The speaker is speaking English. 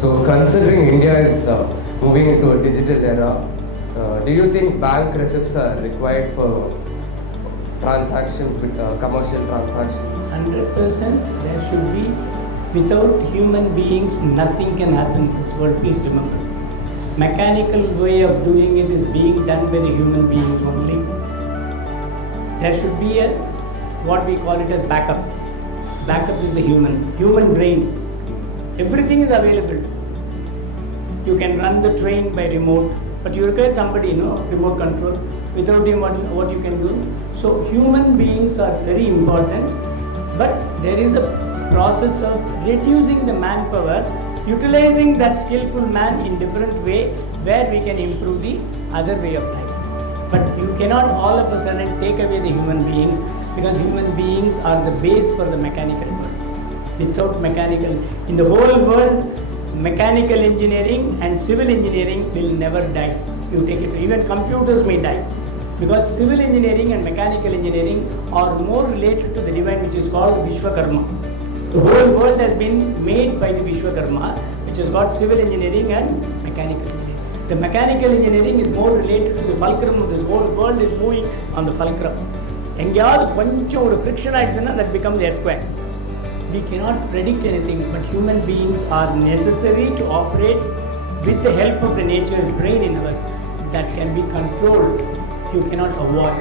So considering India is moving into a digital era, do you think bank receipts are required for transactions, commercial transactions? 100% there should be. Without human beings, nothing can happen in this world, please remember. Mechanical way of doing it is being done by the human beings only. There should be a, what we call it as backup. Backup is the human brain. Everything is available. You can run the train by remote, but you require somebody, remote control. Without him, what you can do? So human beings are very important, but there is a process of reducing the manpower, utilizing that skillful man in different way where we can improve the other way of life. But you cannot all of a sudden take away the human beings, because human beings are the base for the mechanical world. Without mechanical, in the whole world, mechanical engineering and civil engineering will never die. You take it, even computers may die, because civil engineering and mechanical engineering are more related to the divine, which is called Vishwakarma. The whole world has been made by the Vishwakarma, which has got civil engineering and mechanical engineering. The mechanical engineering is more related to the fulcrum of this whole world is moving on the fulcrum. எங்கேயாவது கொஞ்சம் ஒரு friction ஆயிடுச்சுன்னா that becomes earthquake. We cannot predict anything, but human beings are necessary to operate with the help of the nature's brain in us that can be controlled. You cannot avoid.